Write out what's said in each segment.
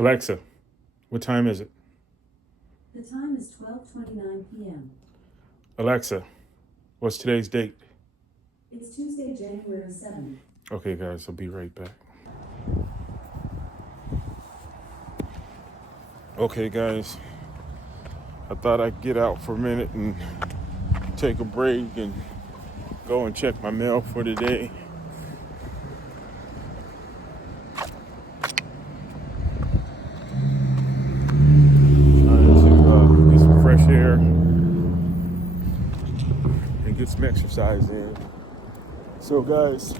Alexa, what time is it? The time is 12:29 p.m. Alexa, what's today's date? It's Tuesday, January 7th. Okay, guys, I'll be right back. Okay, guys, I thought I'd get out for a minute and take a break and go and check my mail for today. Trying to get some fresh air and get some exercise in. So, guys,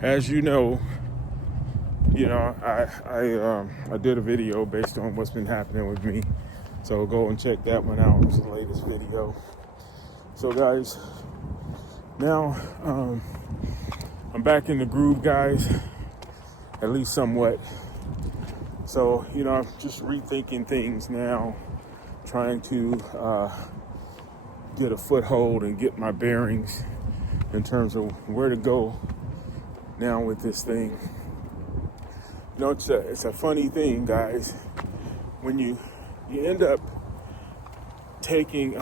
as you know, I did a video based on what's been happening with me. So go and check that one out. It's the latest video. So, guys, now I'm back in the groove, guys, at least somewhat. So, I'm just rethinking things now, trying to get a foothold and get my bearings in terms of where to go now with this thing. It's a funny thing, guys, when you end up taking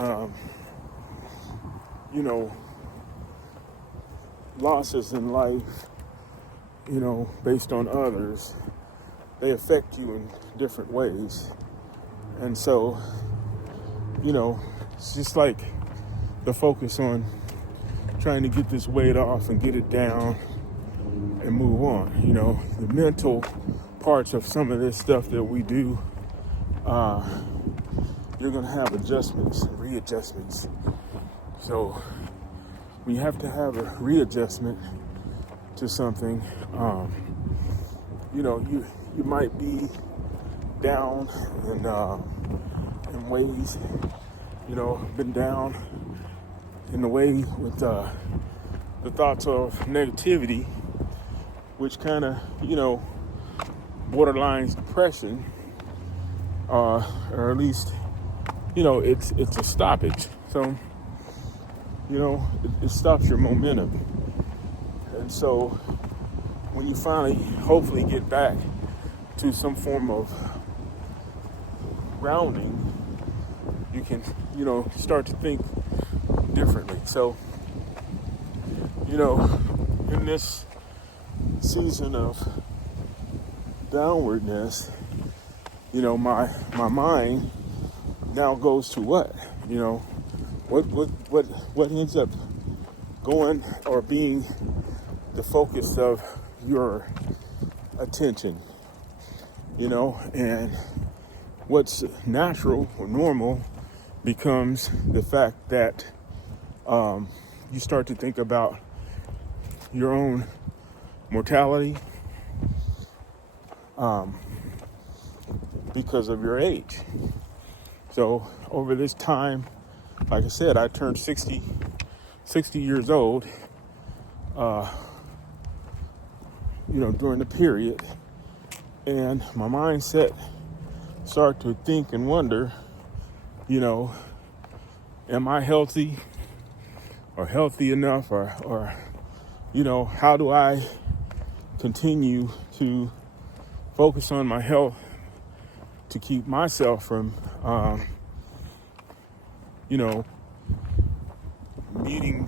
losses in life, based on others. They affect you in different ways. And so, it's just like the focus on trying to get this weight off and get it down and move on. The mental parts of some of this stuff that we do, you're going to have adjustments, readjustments. So when you have to have a readjustment to something, you might be down in ways, been down in the way with the thoughts of negativity, which kind of, borderlines depression, or at least, it's a stoppage. So, it stops your momentum. And so when you finally, hopefully, get back to some form of grounding, you can, start to think differently. So, in this season of downwardness, my mind now goes to what ends up going or being the focus of your attention, and what's natural or normal becomes the fact that you start to think about your own mortality because of your age. So over this time, like I said, I turned 60 years old, during the period, and my mindset started to think and wonder, am I healthy or healthy enough, or how do I continue to focus on my health to keep myself from, meeting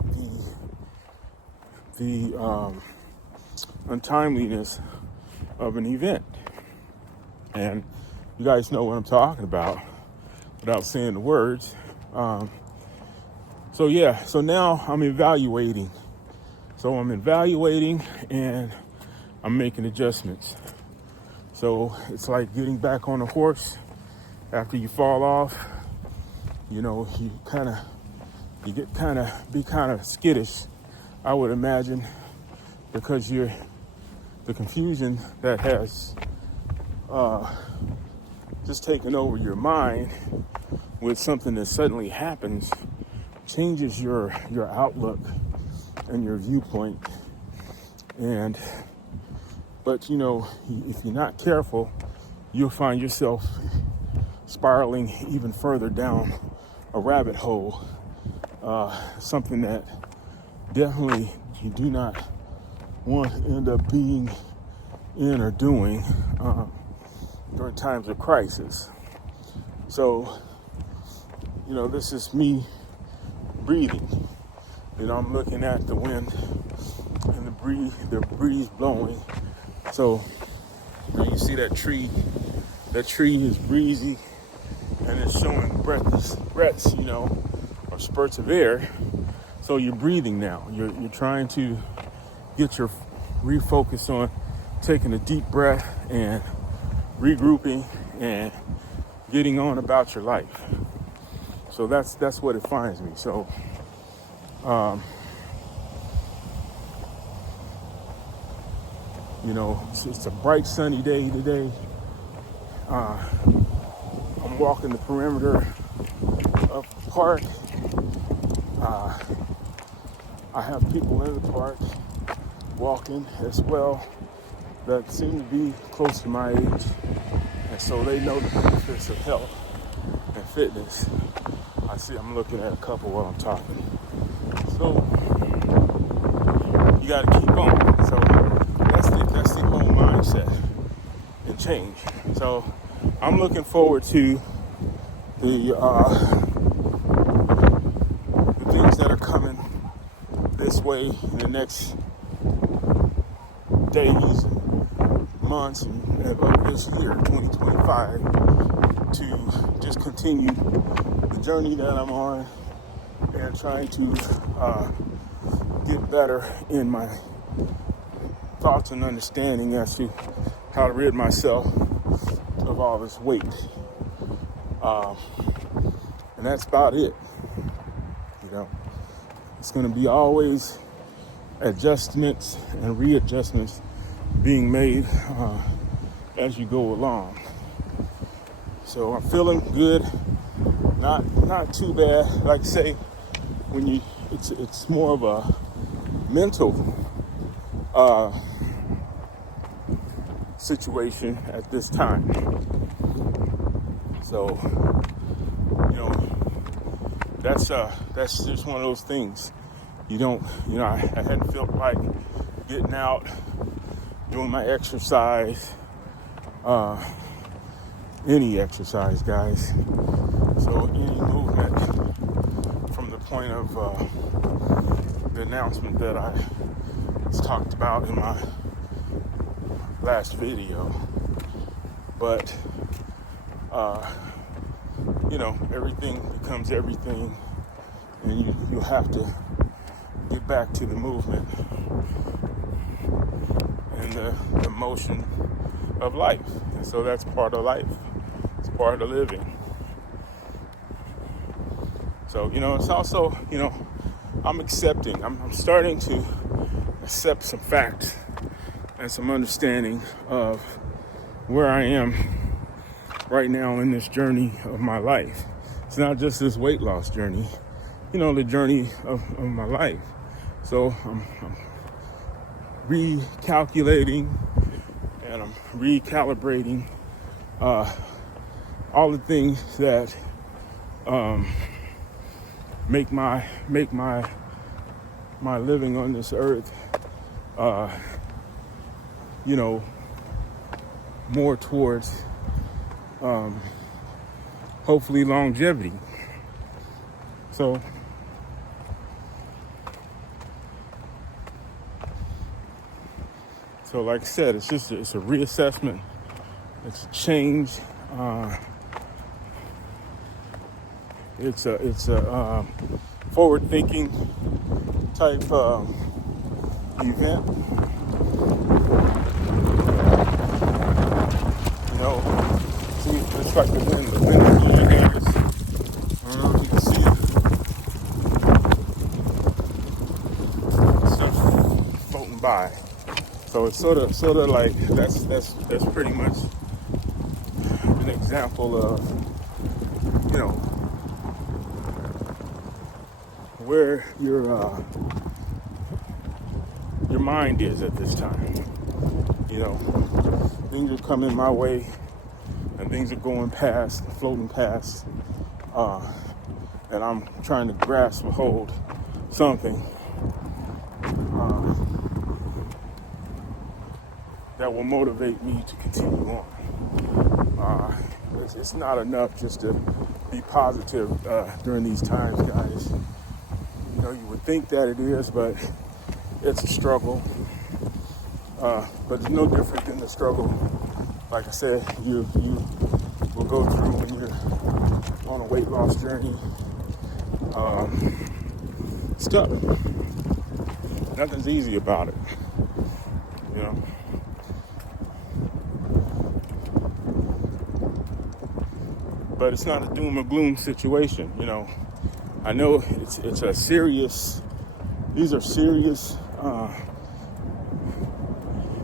the untimeliness of an event. And you guys know what I'm talking about without saying the words. So now I'm evaluating. And I'm making adjustments. So it's like getting back on a horse after you fall off. You get kind of skittish, I would imagine, because the confusion that has just taken over your mind with something that suddenly happens changes your outlook and your viewpoint. But if you're not careful, you'll find yourself spiraling even further down a rabbit hole, something that definitely you do not want to end up being in or doing during times of crisis. So, this is me breathing. I'm looking at the wind and the breeze blowing. So you see that tree. That tree is breezy and it's showing breaths, or spurts of air. So you're breathing now. You're trying to get your refocus on taking a deep breath and regrouping and getting on about your life. So that's what defines me. So it's a bright sunny day today. I'm walking the perimeter of the park. I have people in the park walking as well that seem to be close to my age, and so they know the benefits of health and fitness. I'm looking at a couple while I'm talking. So you got to keep going. So that's the whole mindset and change. So I'm looking forward to the things that are coming this way in the next days, months, and of this year, 2025, to just continue the journey that I'm on and trying to get better in my thoughts and understanding as to how to rid myself of all this weight. And that's about it. It's going to be always adjustments and readjustments being made as you go along. So I'm feeling good, not too bad. Like I say, it's more of a mental situation at this time. So that's just one of those things. I hadn't felt like getting out, doing my exercise, any exercise, guys. So any movement from the point of the announcement that I talked about in my last video. But, everything becomes everything, and you have to get back to the movement and the motion of life. And so that's part of life. It's part of living. So, it's also, I'm accepting. I'm starting to accept some facts and some understanding of where I am right now in this journey of my life. It's not just this weight loss journey, the journey of my life. So I'm recalculating and I'm recalibrating all the things that make my living on this earth more towards hopefully longevity. So like I said, it's a reassessment. It's a change. It's a forward-thinking type event. See, it's like the wind through your hands. I don't know if you can see it. Stuff floating by. So it's sort of like that's pretty much an example of where your mind is at this time. Things are coming my way and things are going past, floating past, and I'm trying to grasp a hold something that will motivate me to continue on. It's not enough just to be positive during these times, guys. You know, you would think that it is, but it's a struggle. But it's no different than the struggle, like I said, you will go through when you're on a weight loss journey. It's tough. Nothing's easy about it, you know. But it's not a doom or gloom situation, you know. I know it's a serious. These are serious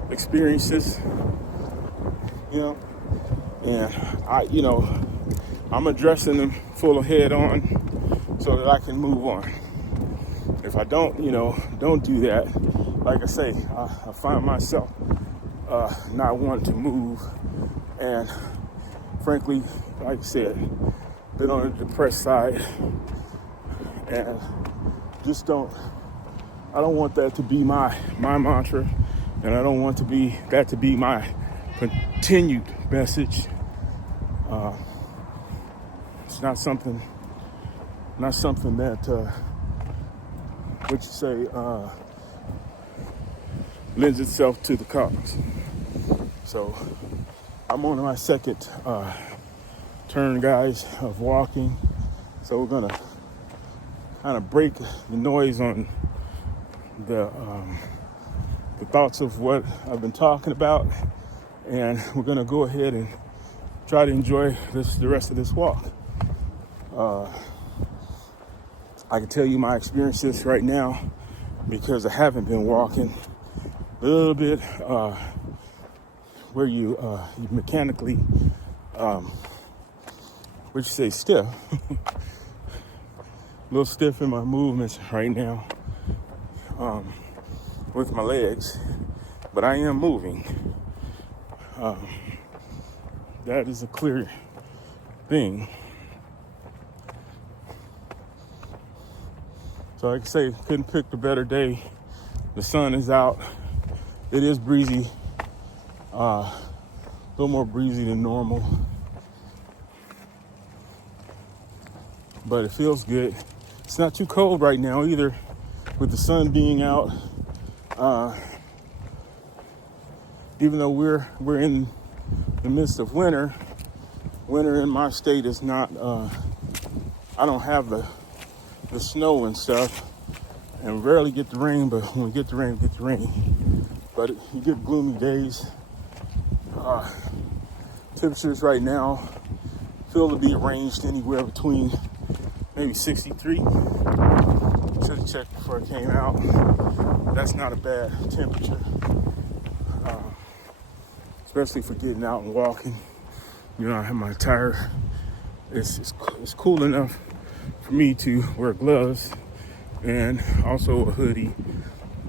experiences, you know, and I'm addressing them full head on so that I can move on. If I don't do that, like I say, I find myself not wanting to move, and frankly, like I said, been on the depressed side, and I don't want that to be my mantra, and I don't want that to be my continued message. It's not something that lends itself to the cause. So I'm on my second turn, guys, of walking. So we're gonna kind of break the noise on the thoughts of what I've been talking about, and we're gonna go ahead and try to enjoy the rest of this walk. I can tell you my experiences right now because I haven't been walking. A little bit where you mechanically, stiff. A little stiff in my movements right now with my legs, but I am moving. That is a clear thing. So like I say, couldn't pick a better day. The sun is out. It is breezy, a little more breezy than normal, but it feels good. It's not too cold right now either, with the sun being out. Even though we're in the midst of winter in my state is not. I don't have the snow and stuff, and rarely get the rain. But when we get the rain, we get the rain. But you get gloomy days. Temperatures right now feel to be ranged anywhere between maybe 63. Should have checked before it came out. That's not a bad temperature, especially for getting out and walking. You know, I have my attire. It's cool enough for me to wear gloves and also a hoodie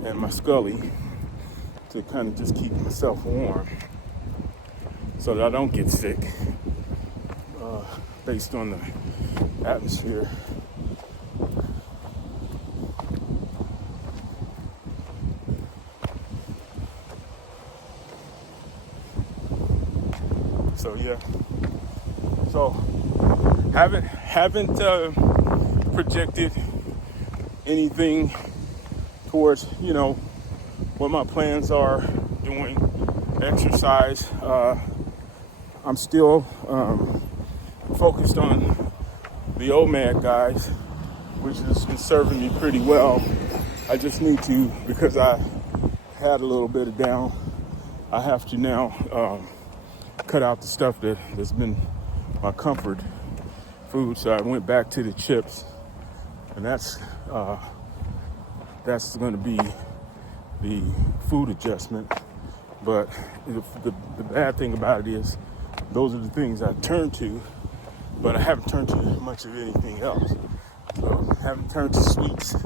and my scully to kind of just keep myself warm so that I don't get sick based on the atmosphere. So yeah, so haven't projected anything towards what my plans are doing exercise. I'm still focused on the OMAD, guys, which has been serving me pretty well. I just need to, because I had a little bit of down, I have to now cut out the stuff that's been my comfort food. So I went back to the chips, and that's going to be the food adjustment. But the bad thing about it is those are the things I turn to, but I haven't turned to much of anything else. So haven't turned to sweets,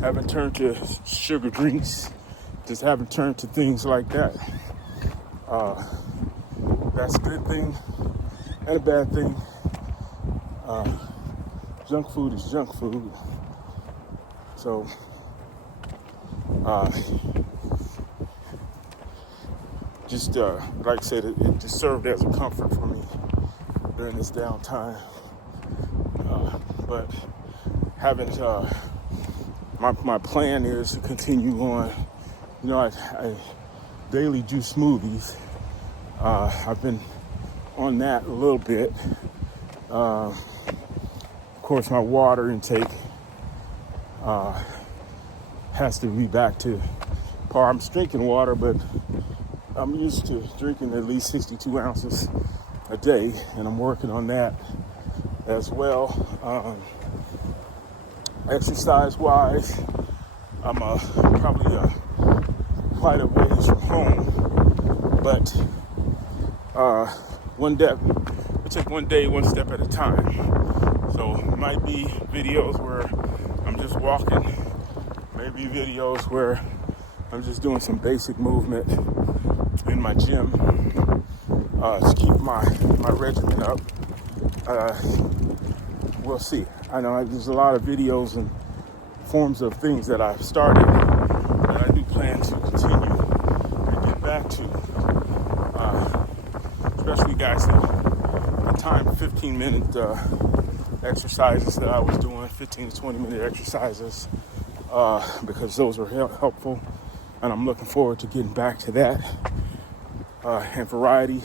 haven't turned to sugar drinks, just haven't turned to things like that. That's a good thing and a bad thing. Junk food is junk food. So just like I said, it just served as a comfort for me during this downtime. But haven't my plan is to continue on. You know, I daily juice smoothies. I've been on that a little bit. Of course, my water intake has to be back to par. I'm drinking water, but I'm used to drinking at least 62 ounces a day, and I'm working on that as well. Exercise-wise, I'm probably quite a ways from home, but we take one day, one step at a time. So it might be videos where I'm just walking, maybe videos where I'm just doing some basic movement in my gym to keep my regimen up. We'll see. I know there's a lot of videos and forms of things that I've started that I do plan to continue and get back to. Especially guys, the time 15-minute exercises that I was doing, 15 to 20-minute exercises, because those were helpful, and I'm looking forward to getting back to that. And variety,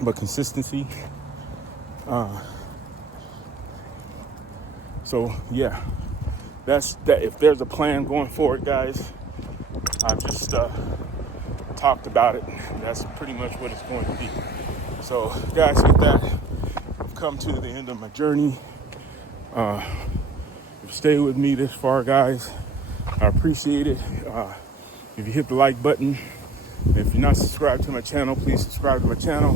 but consistency. So yeah, that's that. If there's a plan going forward, guys, I've just talked about it. That's pretty much what it's going to be. So guys, with that, I've come to the end of my journey. If you stay with me this far, guys, I appreciate it. If you hit the like button, if you're not subscribed to my channel, please subscribe to my channel.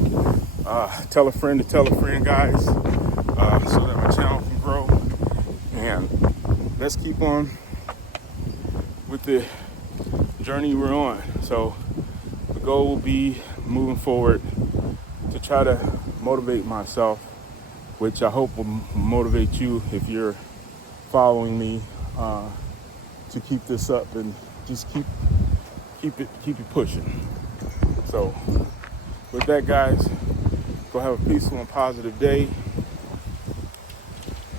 Tell a friend to tell a friend, guys, so that my channel can grow. And let's keep on with the journey we're on. So the goal will be moving forward to try to motivate myself, which I hope will motivate you if you're following me, to keep this up and just keep it pushing. So with that, guys, go have a peaceful and positive day.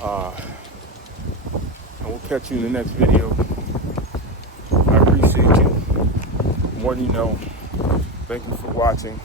And we'll catch you in the next video. I appreciate you more than you know. Thank you for watching.